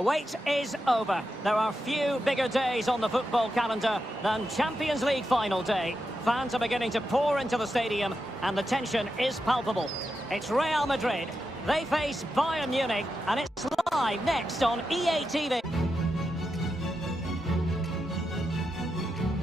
Wait is over. There are few bigger days on the football calendar than Champions League final day. Fans are beginning to pour into the stadium and the tension is palpable. It's Real Madrid. They face Bayern Munich and it's live next on EA TV.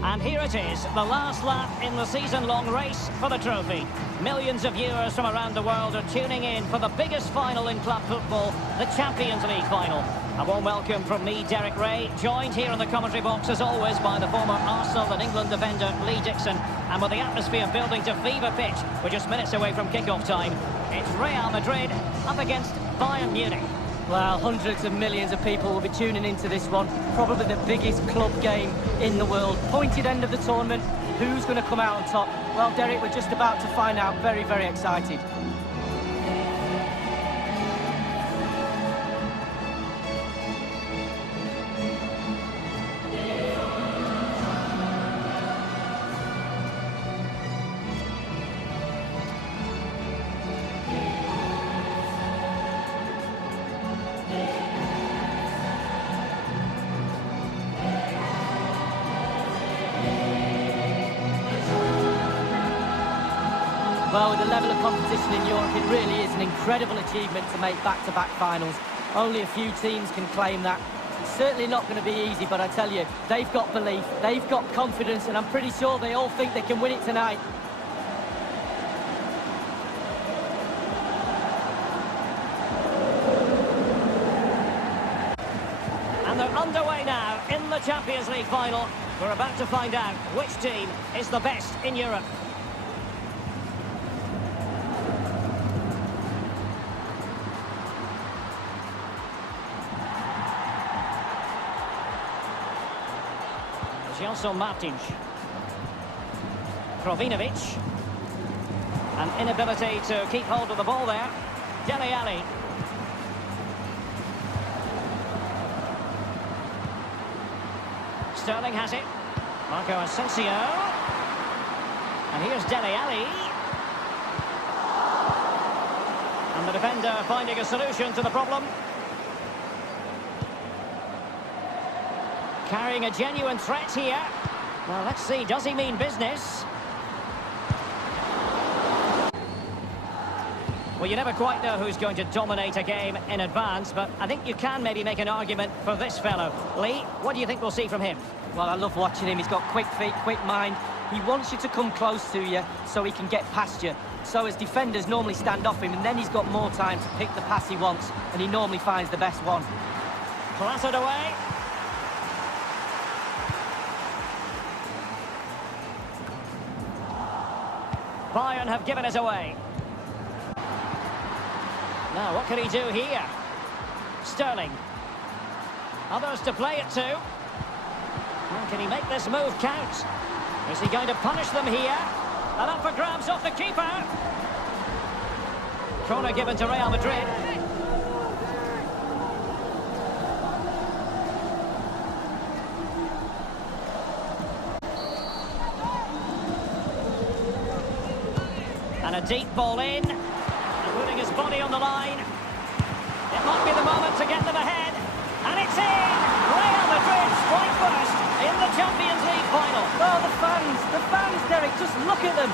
And here it is, the last lap in the season-long race for the trophy. Millions of viewers from around the world are tuning in for the biggest final in club football, the Champions League final. A warm welcome from me, Derek Ray, joined here in the commentary box as always by the former Arsenal and England defender Lee Dixon. And with the atmosphere building to fever pitch, we're just minutes away from kick-off time. It's Real Madrid up against Bayern Munich. Well, hundreds of millions of people will be tuning into this one. Probably the biggest club game in the world. Pointed end of the tournament. Who's going to come out on top? Well, Derek, we're just about to find out. Very, very excited. Well, with the level of competition in Europe, it really is an incredible achievement to make back-to-back finals. Only a few teams can claim that. It's certainly not going to be easy, but I tell you, they've got belief, they've got confidence, and I'm pretty sure they all think they can win it tonight. And they're underway now in the Champions League final. We're about to find out which team is the best in Europe. Gelson Martins, Krovinovic, an inability to keep hold of the ball there. Dele Alli. Sterling has it. Marco Asensio. And here's Dele Alli. And the defender finding a solution to the problem. Carrying a genuine threat here. Well, let's see, does he mean business? Well, you never quite know who's going to dominate a game in advance, but I think you can maybe make an argument for this fellow. Lee, what do you think we'll see from him? Well, I love watching him. He's got quick feet, quick mind. He wants you to come close to you so he can get past you. So as defenders normally stand off him, and then he's got more time to pick the pass he wants, and he normally finds the best one. Clattered away. Bayern have given us away. Now, what can he do here? Sterling. Others to play it to. Well, can he make this move count? Is he going to punish them here? And up for grabs off the keeper. Corner given to Real Madrid. And a deep ball in, and putting his body on the line. It might be the moment to get them ahead, and it's in! Real Madrid strike first in the Champions League final. Oh, the fans, Derek, just look at them.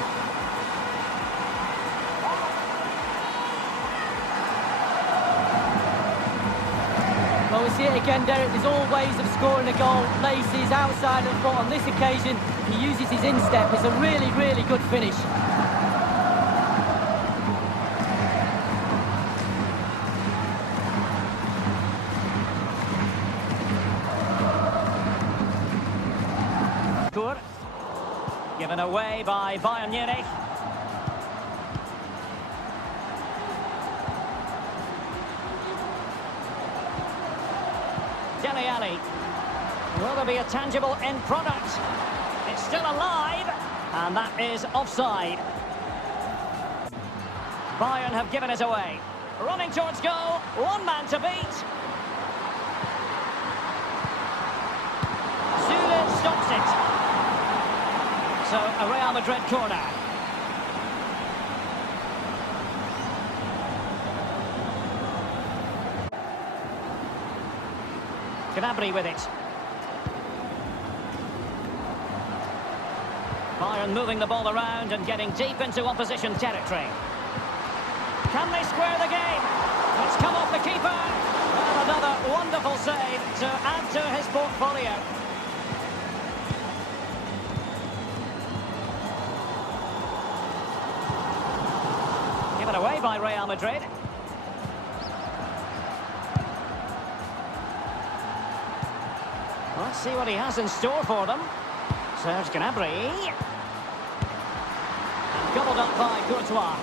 Well, we see it again, Derek. There's all ways of scoring a goal. Laces, outside of the foot. On this occasion, he uses his instep. It's a really, really good finish. Given away by Bayern Munich. Dele Alli. Will there be a tangible end product? It's still alive, and that is offside. Bayern have given us away. Running towards goal, one man to beat. Zule stops it. So, a Real Madrid corner. Gnabry with it. Bayern moving the ball around and getting deep into opposition territory. Can they square the game? It's come off the keeper. Well, another wonderful save to add to his portfolio. Given away by Real Madrid. Let's see what he has in store for them. Serge Gnabry. And gobbled up by Courtois.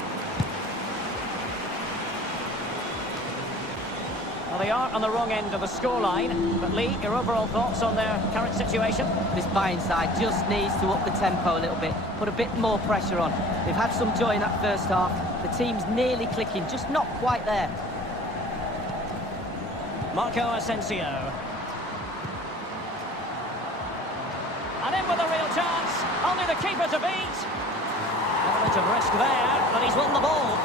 Well, they are on the wrong end of the scoreline. But Lee, your overall thoughts on their current situation? This Bayern side just needs to up the tempo a little bit, put a bit more pressure on. They've had some joy in that first half. The team's nearly clicking, just not quite there. Marco Asensio. And in with a real chance. Only the keeper to beat. Element of risk there, but he's won the ball.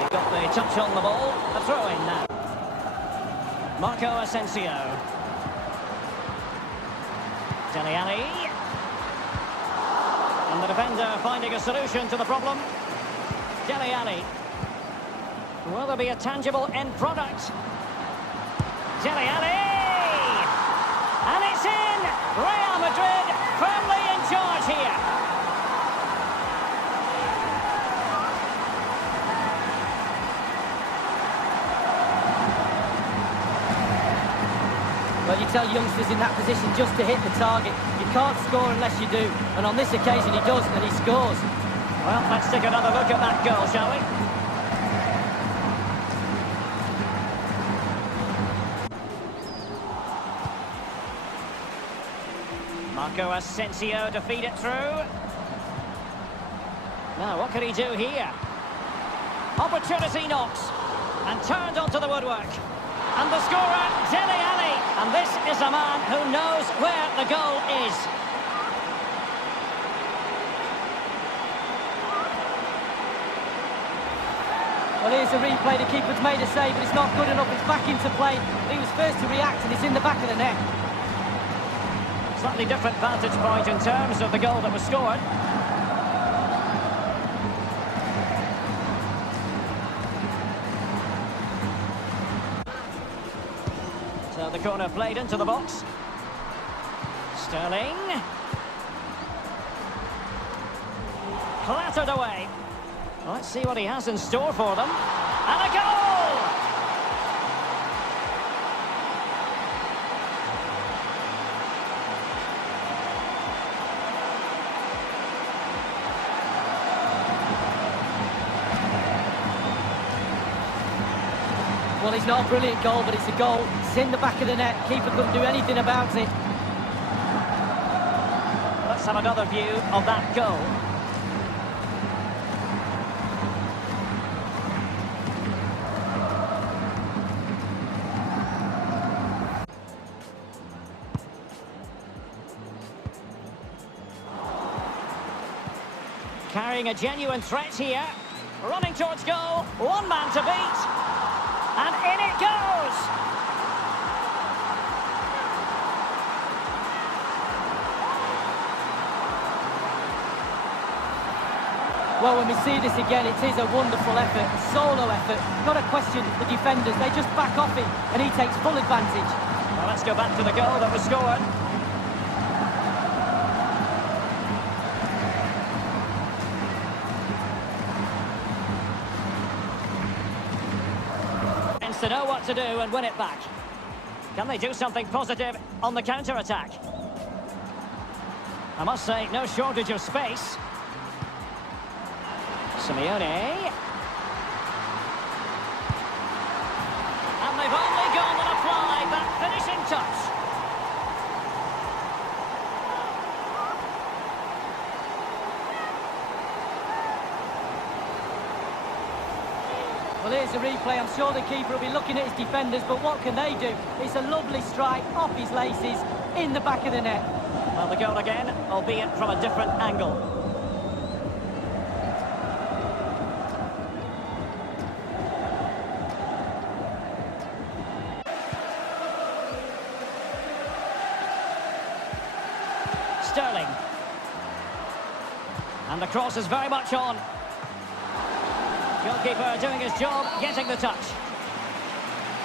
He got the touch on the ball. A throw-in now. Marco Asensio. Dele Alli. And the defender finding a solution to the problem. Dele Alli. Will there be a tangible end product? Dele Alli! And it's in! Real Madrid firmly in charge here. Well, you tell youngsters in that position just to hit the target. You can't score unless you do. And on this occasion he does, and he scores. Well, let's take another look at that goal, shall we? Marco Asensio to feed it through. Now, what can he do here? Opportunity knocks. And turned onto the woodwork. And the scorer, Dele Alli. And this is a man who knows where the goal is. Well, here's the replay. The keeper's made a save, but it's not good enough. It's back into play. He was first to react, and it's in the back of the net. Slightly different vantage point in terms of the goal that was scored. So the corner played into the box. Sterling. Clattered away. Let's see what he has in store for them. And a goal! Well, it's not a brilliant goal, but it's a goal. It's in the back of the net. Keeper couldn't do anything about it. Let's have another view of that goal. Carrying a genuine threat here. Running towards goal. One man to beat. And in it goes! Well, when we see this again, it is a wonderful effort, a solo effort. Got to question the defenders. They just back off it, and he takes full advantage. Well, let's go back to the goal that was scored. To know what to do and win it back. Can they do something positive on the counter-attack? I must say, no shortage of space. Simeone. And they've only gone and applied that finishing touch. Well, here's the replay. I'm sure the keeper will be looking at his defenders, but what can they do? It's a lovely strike off his laces in the back of the net. Well, the goal again, albeit from a different angle. Sterling. And the cross is very much on. Goalkeeper doing his job, getting the touch.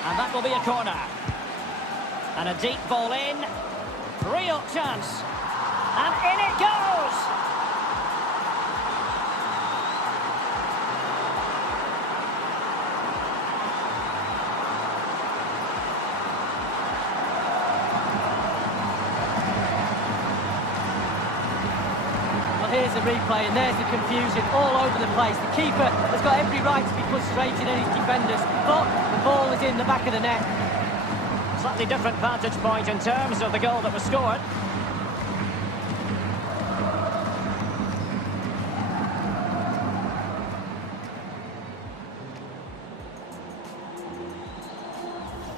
And that will be a corner. And a deep ball in. Real chance. And in it goes! Well, here's a replay, and there's the confusion all over the place. The keeper has got every right to be frustrated at his defenders, but the ball is in the back of the net. Slightly different vantage point in terms of the goal that was scored.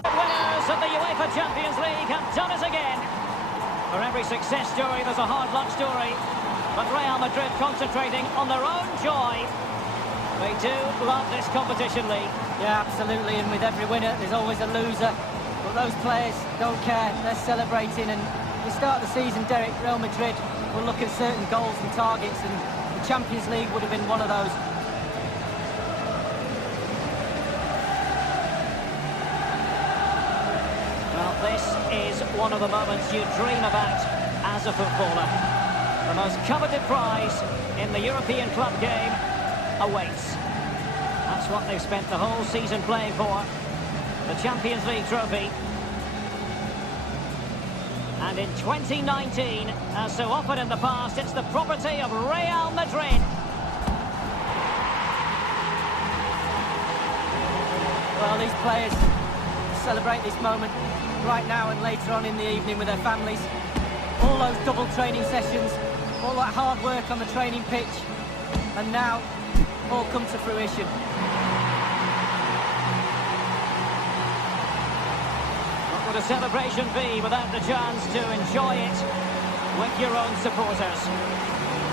Winners of the UEFA Champions League have done it again. For every success story, there's a hard-luck story. But Real Madrid concentrating on their own joy. They do love this competition league. Yeah, absolutely, and with every winner, there's always a loser. But those players don't care, they're celebrating, and at the start of the season, Derek, Real Madrid will look at certain goals and targets, and the Champions League would have been one of those. Well, this is one of the moments you dream about as a footballer. The most coveted prize in the European club game awaits. That's what they've spent the whole season playing for. The Champions League trophy. And in 2019, as so often in the past, it's the property of Real Madrid. Well, these players celebrate this moment right now and later on in the evening with their families. All those double training sessions, all that hard work on the training pitch, and now all come to fruition. What would a celebration be without the chance to enjoy it with your own supporters?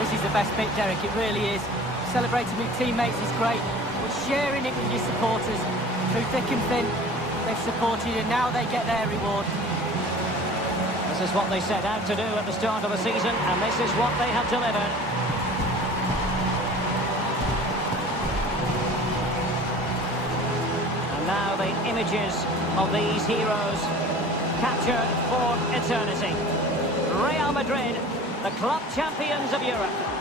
This is the best bit, Derek, it really is. Celebrating with teammates is great, but sharing it with your supporters, through thick and thin, they've supported you, and now they get their reward. This is what they set out to do at the start of the season, and this is what they have delivered. And now the images of these heroes captured for eternity. Real Madrid, the club champions of Europe.